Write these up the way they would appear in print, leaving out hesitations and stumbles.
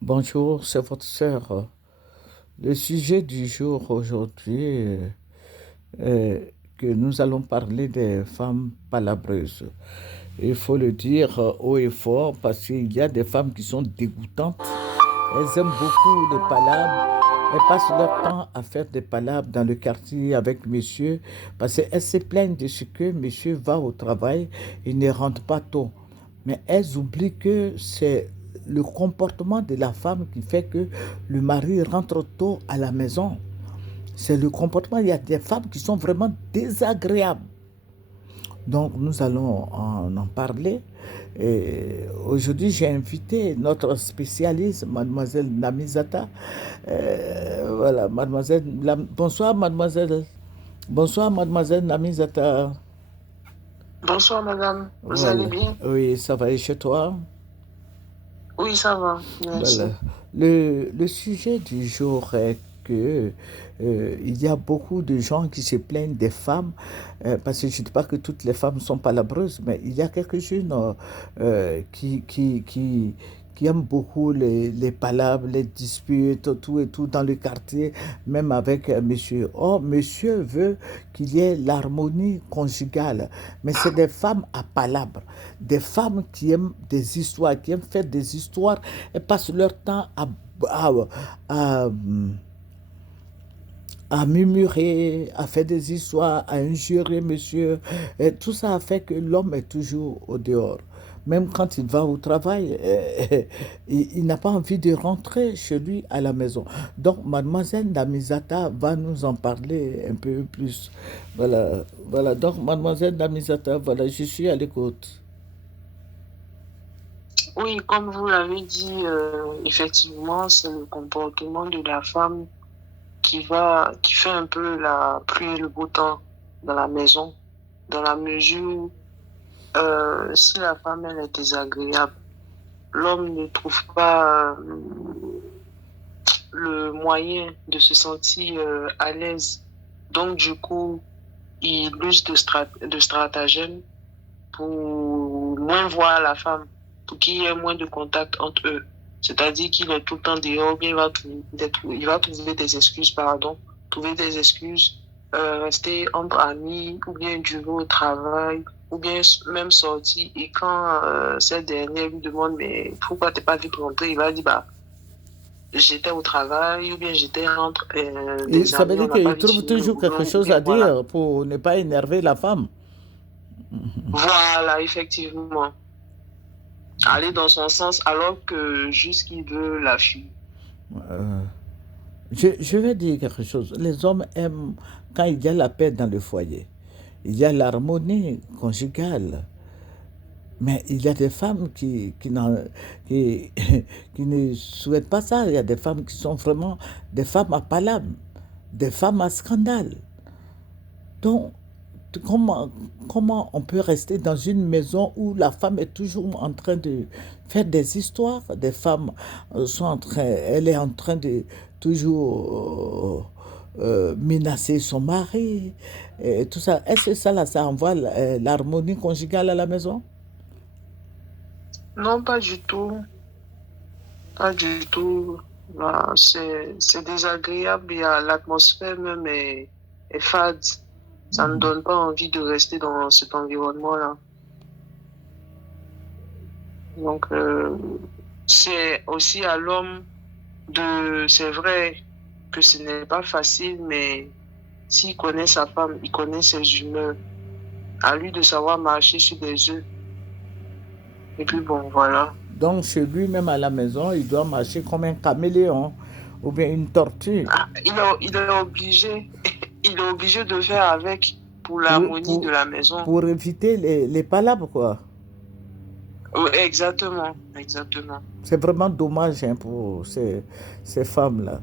Bonjour, c'est votre sœur. Le sujet du jour aujourd'hui est que nous allons parler des femmes palabreuses. Il faut le dire haut et fort parce qu'il y a des femmes qui sont dégoûtantes. Elles aiment beaucoup les palabres. Elles passent leur temps à faire des palabres dans le quartier avec monsieur parce qu'elles se plaignent de ce que monsieur va au travail et ne rentre pas tôt. Mais elles oublient que c'est le comportement de la femme qui fait que le mari rentre tôt à la maison. C'est le comportement. Il y a des femmes qui sont vraiment désagréables. Donc, nous allons en parler. Et aujourd'hui, j'ai invité notre spécialiste, mademoiselle Namizata. Voilà, mademoiselle. Bonsoir, mademoiselle. Bonsoir, mademoiselle Namizata. Bonsoir madame, vous allez Voilà. bien? Oui, ça va et chez toi? Oui, ça va, Voilà. merci. Le sujet du jour est que il y a beaucoup de gens qui se plaignent des femmes, parce que je ne dis pas que toutes les femmes sont palabreuses, mais il y a quelques-unes qui aiment beaucoup les palabres, les disputes, tout et tout dans le quartier, même avec monsieur. Or, monsieur veut qu'il y ait l'harmonie conjugale, mais c'est des femmes à palabres, des femmes qui aiment des histoires, qui aiment faire des histoires et passent leur temps à, à, à murmurer, à faire des histoires, à injurer monsieur. Et tout ça a fait que l'homme est toujours au dehors. Même quand il va au travail, il n'a pas envie de rentrer chez lui à la maison. Donc, mademoiselle Damizata va nous en parler un peu plus. Voilà, voilà. Donc, mademoiselle Damizata, voilà, je suis à l'écoute. Oui, comme vous l'avez dit, effectivement, c'est le comportement de la femme qui fait un peu la pluie et le beau temps dans la maison, dans la mesure, si la femme, elle est désagréable, l'homme ne trouve pas le moyen de se sentir à l'aise. Donc, du coup, il use de stratagèmes pour moins voir la femme, pour qu'il y ait moins de contact entre eux. C'est-à-dire qu'il est tout le temps dehors, bien il va trouver des excuses, pardon, trouver des excuses, rester entre amis, ou bien durer au travail, ou bien même sortir. Et quand cette dernière lui demande, mais pourquoi t'es pas vite rentré, il va dire, bah, j'étais au travail, ou bien j'étais entre Et des ça veut amis, on dire n'a pas qu'il vite trouve fini le toujours quelque boulot, ou chose bien à voilà. dire pour ne pas énerver la femme. Voilà, effectivement. Aller dans son sens alors que juste qu'il veut la fuir. Euh, je vais dire quelque chose. Les hommes aiment quand il y a la paix dans le foyer. Il y a l'harmonie conjugale. Mais il y a des femmes qui, qui ne souhaitent pas ça. Il y a des femmes qui sont vraiment des femmes à palabre, des femmes à scandale. Donc, comment, comment on peut rester dans une maison où la femme est toujours en train de faire des histoires? Des femmes sont en train, elle est en train de toujours menacer son mari et tout ça. Est-ce que ça, là, ça envoie l'harmonie conjugale à la maison? Non, pas du tout. Pas du tout. Bah, c'est désagréable. L'atmosphère même est fade. Ça ne donne pas envie de rester dans cet environnement-là. Donc, c'est aussi à l'homme c'est vrai que ce n'est pas facile, mais s'il connaît sa femme, il connaît ses humeurs. À lui de savoir marcher sur des œufs. Et puis bon, voilà. Donc, chez lui, même à la maison, il doit marcher comme un caméléon ou bien une tortue Ah, il est obligé, il est obligé de faire avec pour pour, l'harmonie de pour, la maison. pour éviter les palabres, quoi. Oui, exactement, exactement. C'est vraiment dommage hein, pour ces femmes-là.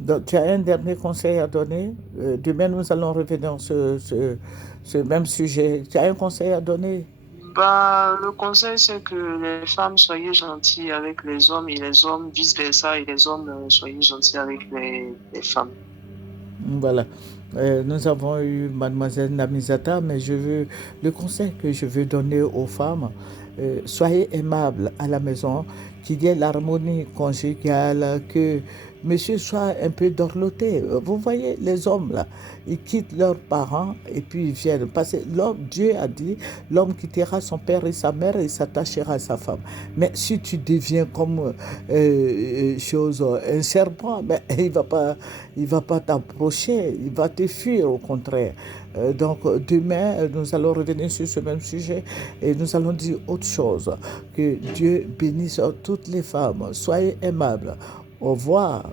Donc, tu as un dernier conseil à donner? Demain, nous allons revenir sur ce même sujet. Tu as un conseil à donner? Bah, le conseil, c'est que les femmes, soyez gentilles avec les hommes et les hommes, vice-versa, et les hommes, soyez gentils avec les femmes. Voilà. Nous avons eu mademoiselle Namizata, mais le conseil que je veux donner aux femmes, soyez aimables à la maison, qu'il y ait l'harmonie conjugale, que monsieur soit un peu dorloté. Vous voyez, les hommes là, ils quittent leurs parents et puis ils viennent. Parce que l'homme, Dieu a dit, l'homme quittera son père et sa mère et s'attachera à sa femme. Mais si tu deviens comme un serpent, ben, il va pas t'approcher, il va te fuir au contraire. Donc demain, nous allons revenir sur ce même sujet et nous allons dire autre chose. Que Dieu bénisse toutes les femmes. Soyez aimables. Au revoir.